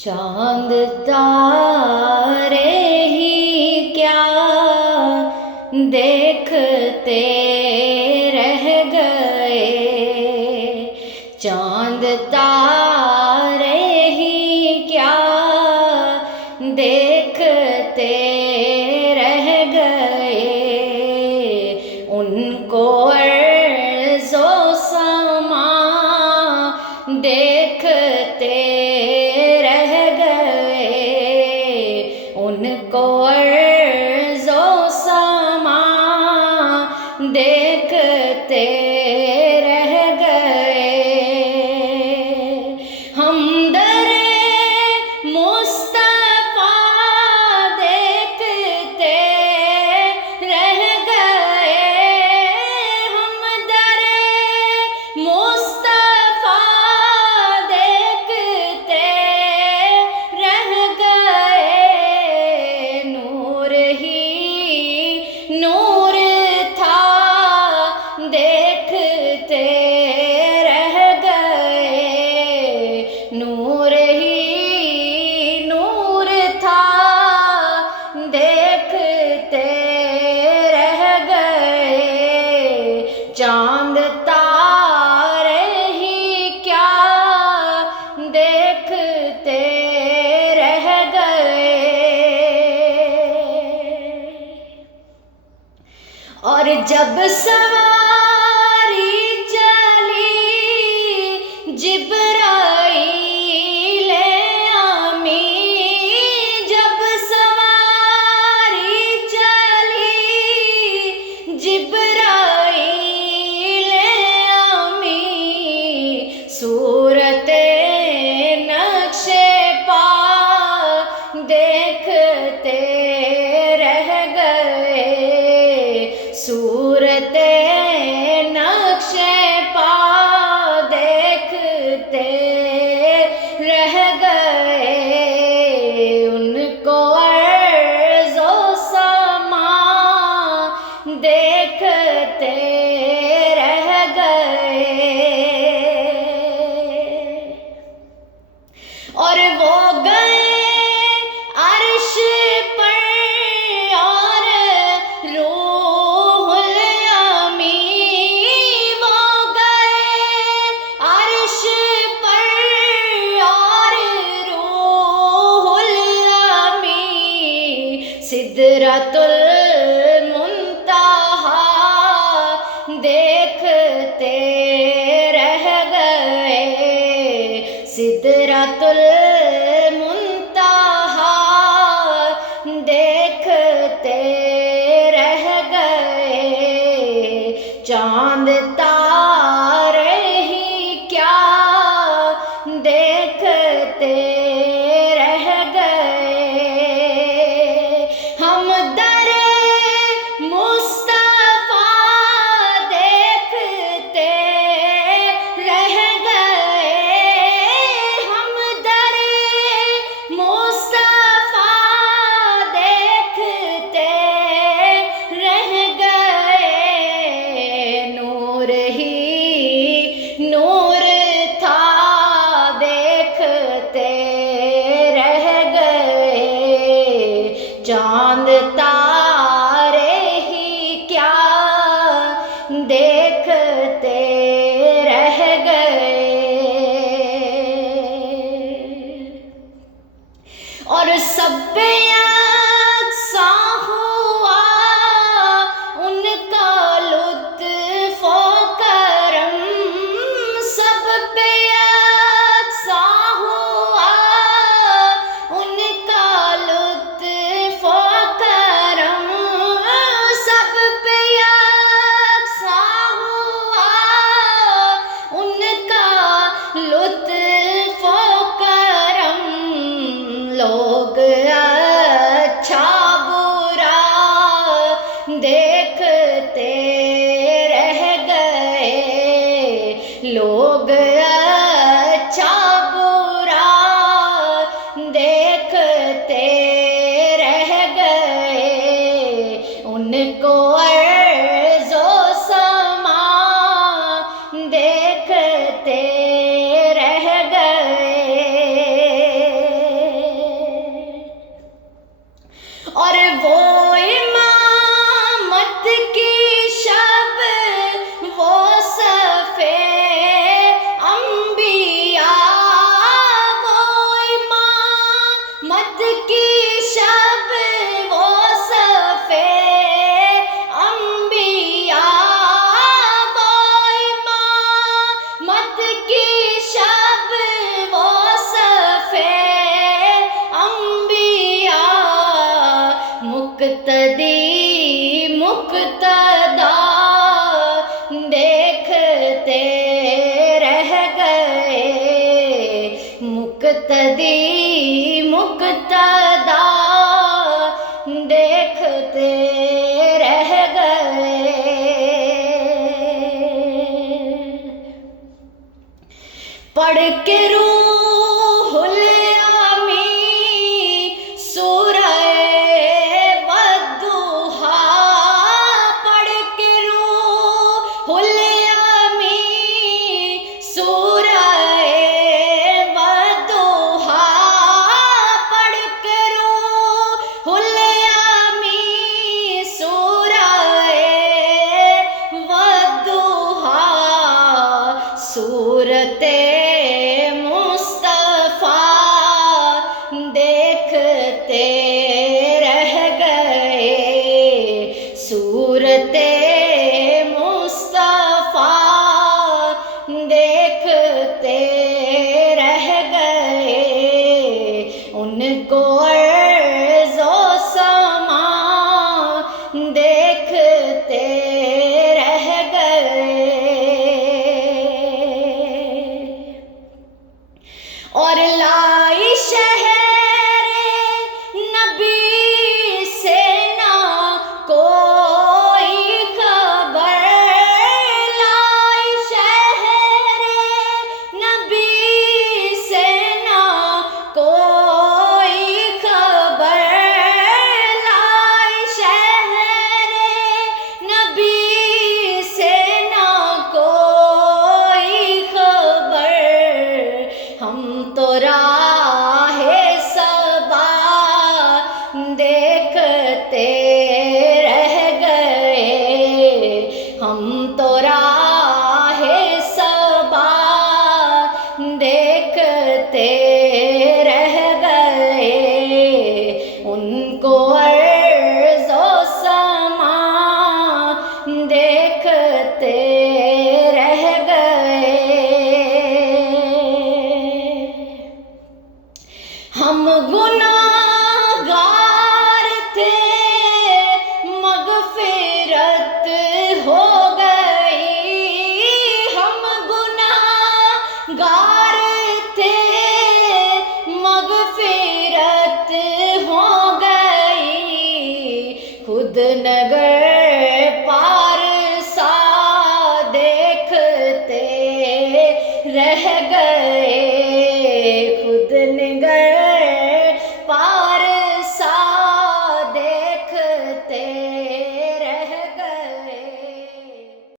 चांद तारे ही क्या देखते रह गए, चांद तारे ही क्या देखते रह गए, उनको अर्ज़ो समा देखते रह गए, उनको अर्ज़ो समा देखते रह गए। हम दरे मुस्तफ़ा देखते रह गए, हम दरे मुस्तफ़ा देखते रह गए। नूर ही नूर था देखते रह गए, नूर ही नूर था देखते रह गए, चांद तारे ही क्या देखते रह गए। और जब सवारी चली जिब्राईल आमी, जब सवारी चली जिब्राईल आमी, सूरते नक्शे पा देखते रह गए, सूरते नक्शे पा देखते रह गए, उनको अर्ज़ो समा देखते रह गए। और वो गए अर्श पर और रूहुल अमी, वो गए अर्श पर और रूहुल अमी, सिदरतुल मुंतहा देखते रह गए, सिदरतुल मुंतहा देखते रह गए, चांद तारे ही क्या देखते रह गए। हम दरे मुस्तफ़ा देखते रह गए, हम दरे मुस्तफ़ा देखते रह गए, नूर ही नूर था देखते रह गए, चांद तारे ही क्या देखते रह गए। और सब पे यकसा हुआ उनका लुत्फ़ व करम, सब पे यकसा हुआ उनका लुत्फ़ व करम, सब पे यकसा हुआ उनका लुत्फ़ व करम, लोग पढ़ के रूहुल आमी सूरह वद्दुहा, पढ़ के रूहुल आमी सूरह वद्दुहा, पढ़ के रूहुल आमी सूरह वद्दुहा, सूरते मुस्तफा देखते रह गए, सूरते मुस्तफा देखते रह गए, उनको अर्ज़ो समा देखते रह गए। और लाई शहरे नबी से ना कोई खबर, लाई शहरे नबी से ना कोई खबर, लाई शहरे नबी से ना कोई खबर, हम तो राहे सबा देखते रह गए, हम तो राहे सबा देखते रह गए, उनको अर्ज़ो समा देखते रह गए। हम गुनाहगार थे मग़फ़िरत हो गई, हम गुनाहगार थे मग़फ़िरत हो गई, खुद नगर